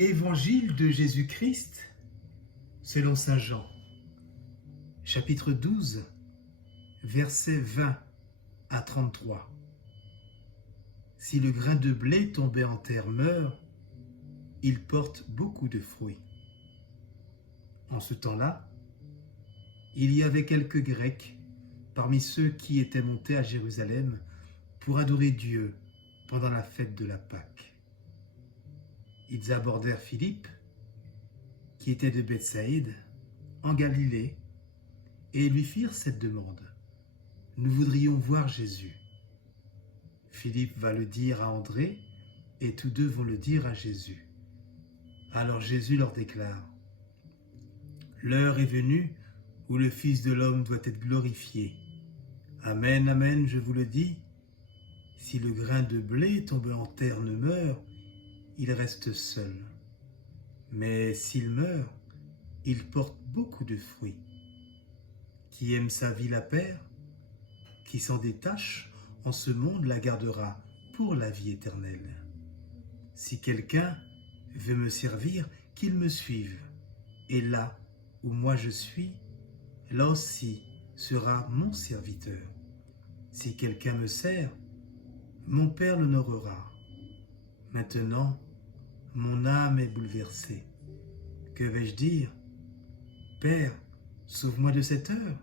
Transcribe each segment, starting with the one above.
Évangile de Jésus-Christ selon saint Jean, chapitre 12, versets 20 à 33. Si le grain de blé tombé en terre meurt, il porte beaucoup de fruits. En ce temps-là, il y avait quelques Grecs parmi ceux qui étaient montés à Jérusalem pour adorer Dieu pendant la fête de la Pâque. Ils abordèrent Philippe, qui était de Bethsaïde, en Galilée, et lui firent cette demande. Nous voudrions voir Jésus. Philippe va le dire à André, et tous deux vont le dire à Jésus. Alors Jésus leur déclare, « L'heure est venue où le Fils de l'homme doit être glorifié. Amen, amen, je vous le dis, si le grain de blé tombé en terre ne meurt, il reste seul. Mais s'il meurt, il porte beaucoup de fruits. Qui aime sa vie la perd, qui s'en détache en ce monde la gardera pour la vie éternelle. Si quelqu'un veut me servir, qu'il me suive, et là où moi je suis, là aussi sera mon serviteur. Si quelqu'un me sert, mon Père l'honorera. Maintenant, mon âme est bouleversée. Que vais-je dire? Père, sauve-moi de cette heure.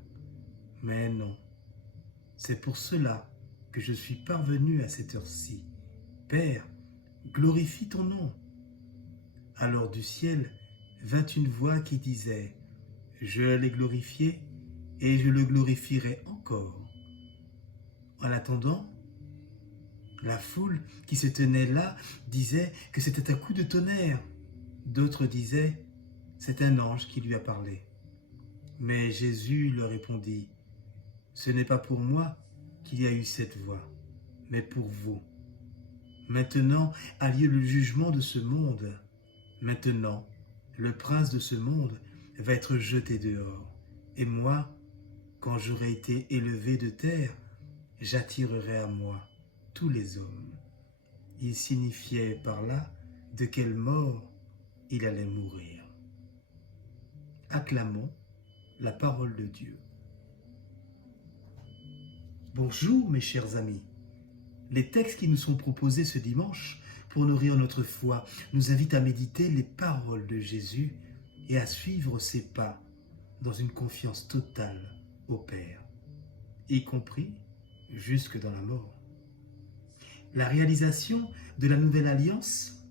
Mais non, c'est pour cela que je suis parvenu à cette heure-ci. Père, glorifie ton nom. Alors du ciel vint une voix qui disait, je l'ai glorifié et je le glorifierai encore. En attendant, la foule qui se tenait là disait que c'était un coup de tonnerre. D'autres disaient, c'est un ange qui lui a parlé. Mais Jésus leur répondit, ce n'est pas pour moi qu'il y a eu cette voix, mais pour vous. Maintenant a lieu le jugement de ce monde. Maintenant, le prince de ce monde va être jeté dehors. Et moi, quand j'aurai été élevé de terre, j'attirerai à moi tous les hommes. Il signifiait par là de quelle mort il allait mourir. Acclamons la parole de Dieu. Bonjour mes chers amis. Les textes qui nous sont proposés ce dimanche pour nourrir notre foi nous invitent à méditer les paroles de Jésus et à suivre ses pas dans une confiance totale au Père, y compris jusque dans la mort. La réalisation de la nouvelle alliance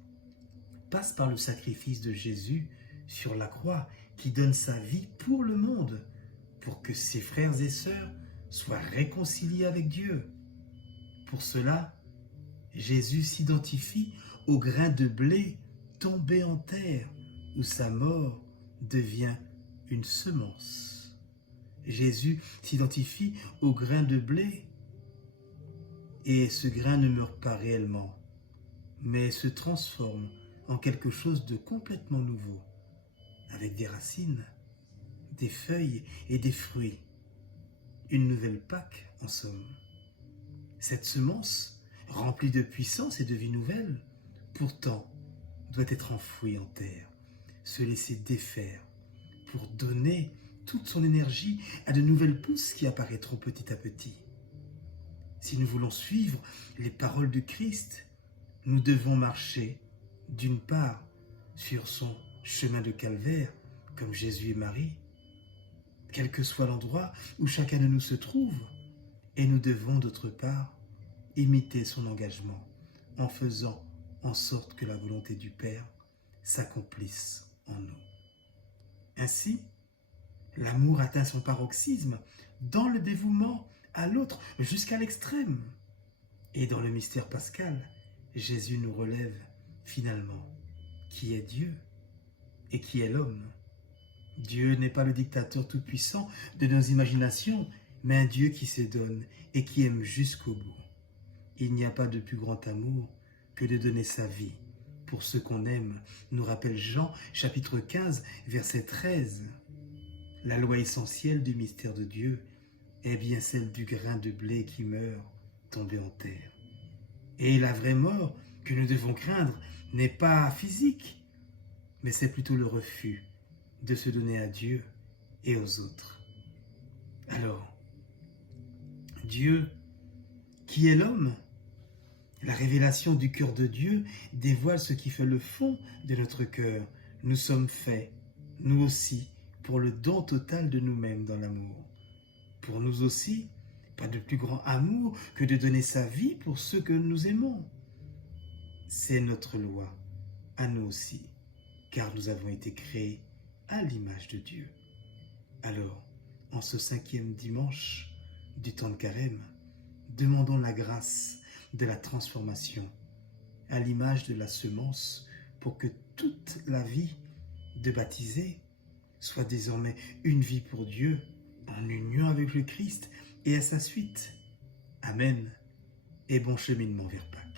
passe par le sacrifice de Jésus sur la croix qui donne sa vie pour le monde, pour que ses frères et sœurs soient réconciliés avec Dieu. Pour cela, Jésus s'identifie au grain de blé tombé en terre où sa mort devient une semence. Jésus s'identifie au grain de blé et ce grain ne meurt pas réellement, mais se transforme en quelque chose de complètement nouveau, avec des racines, des feuilles et des fruits. Une nouvelle Pâque, en somme. Cette semence, remplie de puissance et de vie nouvelle, pourtant, doit être enfouie en terre, se laisser défaire, pour donner toute son énergie à de nouvelles pousses qui apparaîtront petit à petit. Si nous voulons suivre les paroles de Christ, nous devons marcher, d'une part, sur son chemin de calvaire, comme Jésus et Marie, quel que soit l'endroit où chacun de nous se trouve, et nous devons, d'autre part, imiter son engagement en faisant en sorte que la volonté du Père s'accomplisse en nous. Ainsi, l'amour atteint son paroxysme dans le dévouement à l'autre jusqu'à l'extrême. Et dans le mystère pascal, Jésus nous relève finalement qui est Dieu et qui est l'homme. Dieu n'est pas le dictateur tout-puissant de nos imaginations, mais un Dieu qui se donne et qui aime jusqu'au bout. Il n'y a pas de plus grand amour que de donner sa vie pour ceux qu'on aime, nous rappelle Jean, chapitre 15, verset 13. La loi essentielle du mystère de Dieu est bien celle du grain de blé qui meurt, tombé en terre. Et la vraie mort que nous devons craindre n'est pas physique, mais c'est plutôt le refus de se donner à Dieu et aux autres. Alors, Dieu, qui est l'homme, la révélation du cœur de Dieu dévoile ce qui fait le fond de notre cœur. Nous sommes faits, nous aussi, pour le don total de nous-mêmes dans l'amour. Pour nous aussi, pas de plus grand amour que de donner sa vie pour ceux que nous aimons. C'est notre loi, à nous aussi, car nous avons été créés à l'image de Dieu. Alors, en ce 5e dimanche du temps de Carême, demandons la grâce de la transformation à l'image de la semence pour que toute la vie de baptisé soit désormais une vie pour Dieu en union avec le Christ et à sa suite. Amen et bon cheminement vers Pâques.